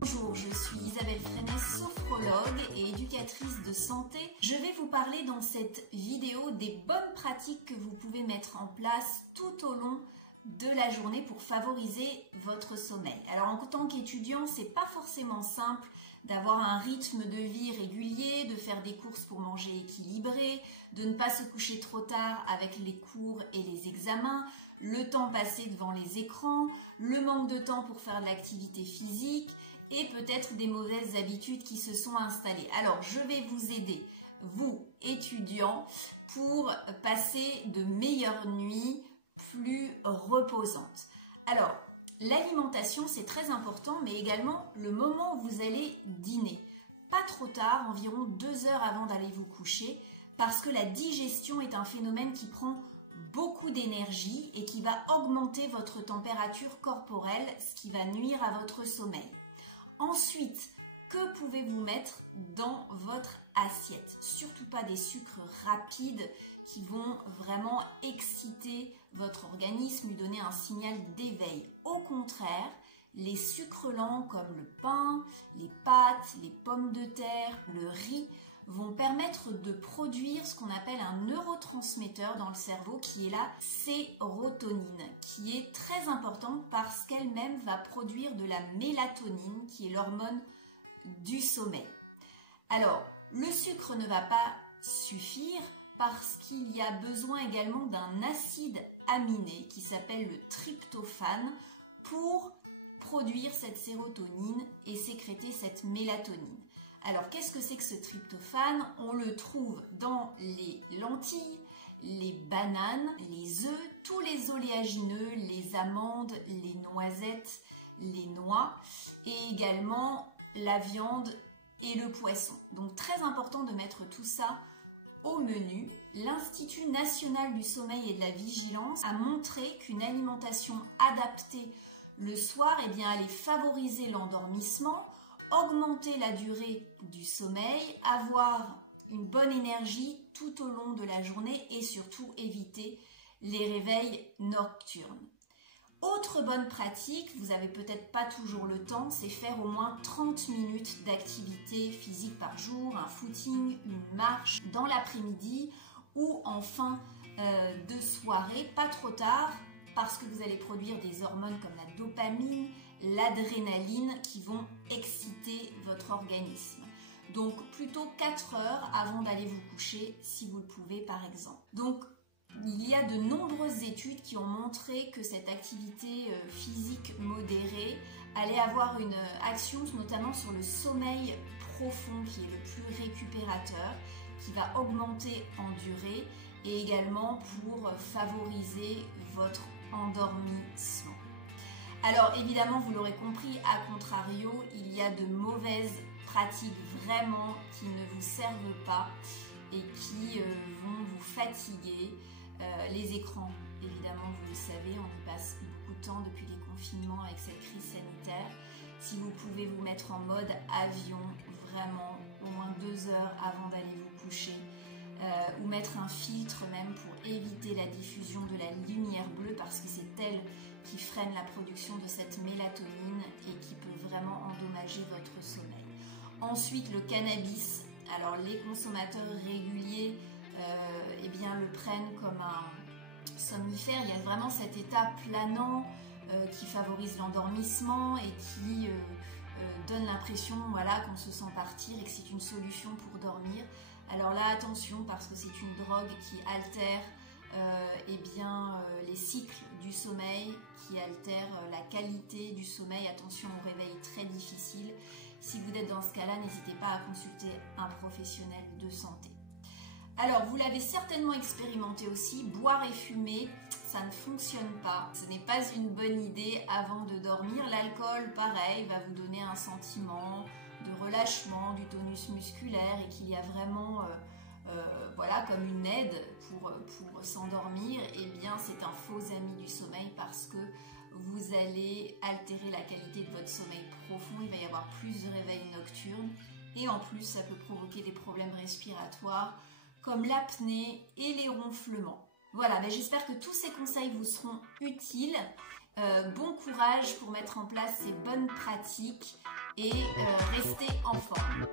Bonjour, je suis Isabelle Freinet, sophrologue et éducatrice de santé. Je vais vous parler dans cette vidéo des bonnes pratiques que vous pouvez mettre en place tout au long de la journée pour favoriser votre sommeil. Alors en tant qu'étudiant, c'est pas forcément simple d'avoir un rythme de vie régulier, de faire des courses pour manger équilibré, de ne pas se coucher trop tard avec les cours et les examens, le temps passé devant les écrans, le manque de temps pour faire de l'activité physique et peut-être des mauvaises habitudes qui se sont installées. Alors je vais vous aider, vous étudiants, pour passer de meilleures nuits plus reposantes. Alors, l'alimentation, c'est très important, mais également le moment où vous allez dîner. Pas trop tard, environ 2 heures avant d'aller vous coucher, parce que la digestion est un phénomène qui prend beaucoup d'énergie et qui va augmenter votre température corporelle, ce qui va nuire à votre sommeil. Ensuite, que pouvez-vous mettre dans votre assiette? Surtout pas des sucres rapides qui vont vraiment exciter votre organisme, lui donner un signal d'éveil. Au contraire, les sucres lents comme le pain, les pâtes, les pommes de terre, le riz vont permettre de produire ce qu'on appelle un neurotransmetteur dans le cerveau qui est la sérotonine, qui est très importante parce qu'elle-même va produire de la mélatonine, qui est l'hormone du sommeil. Alors, le sucre ne va pas suffire parce qu'il y a besoin également d'un acide aminé qui s'appelle le tryptophane pour produire cette sérotonine et sécréter cette mélatonine. Alors, qu'est-ce que c'est que ce tryptophane? On le trouve dans les lentilles, les bananes, les œufs, tous les oléagineux, les amandes, les noisettes, les noix et également la viande et le poisson. Donc très important de mettre tout ça au menu. L'Institut national du sommeil et de la vigilance a montré qu'une alimentation adaptée le soir allait favoriser l'endormissement, augmenter la durée du sommeil, avoir une bonne énergie tout au long de la journée et surtout éviter les réveils nocturnes. Autre bonne pratique, vous n'avez peut-être pas toujours le temps, c'est faire au moins 30 minutes d'activité physique par jour, un footing, une marche dans l'après-midi ou en fin de soirée, pas trop tard, parce que vous allez produire des hormones comme la dopamine, l'adrénaline qui vont exciter votre organisme. Donc plutôt 4 heures avant d'aller vous coucher si vous le pouvez par exemple. Donc il y a de nombreuses études qui ont montré que cette activité physique modérée allait avoir une action notamment sur le sommeil profond qui est le plus récupérateur, qui va augmenter en durée et également pour favoriser votre endormissement. Alors évidemment, vous l'aurez compris, à contrario, il y a de mauvaises pratiques vraiment qui ne vous servent pas et qui vont vous fatiguer. Les écrans, évidemment, vous le savez, on y passe beaucoup de temps depuis les confinements avec cette crise sanitaire. Si vous pouvez vous mettre en mode avion, vraiment au moins 2 heures avant d'aller vous coucher, ou mettre un filtre même pour éviter la diffusion de la lumière bleue parce que c'est elle qui freine la production de cette mélatonine et qui peut vraiment endommager votre sommeil. Ensuite, le cannabis. Alors les consommateurs réguliers le prennent comme un somnifère. Il y a vraiment cet état planant qui favorise l'endormissement et qui donne l'impression qu'on se sent partir et que c'est une solution pour dormir. Alors là, attention, parce que c'est une drogue qui altère les cycles du sommeil, qui altère la qualité du sommeil. Attention au réveil très difficile. Si vous êtes dans ce cas-là, n'hésitez pas à consulter un professionnel de santé. Alors, vous l'avez certainement expérimenté aussi, boire et fumer, ça ne fonctionne pas. Ce n'est pas une bonne idée avant de dormir. L'alcool, pareil, va vous donner un sentiment de relâchement, du tonus musculaire et qu'il y a vraiment comme une aide pour s'endormir. Eh bien, c'est un faux ami du sommeil parce que vous allez altérer la qualité de votre sommeil profond. Il va y avoir plus de réveils nocturnes et en plus, ça peut provoquer des problèmes respiratoires comme l'apnée et les ronflements. Voilà, mais j'espère que tous ces conseils vous seront utiles. Bon courage pour mettre en place ces bonnes pratiques et restez en forme.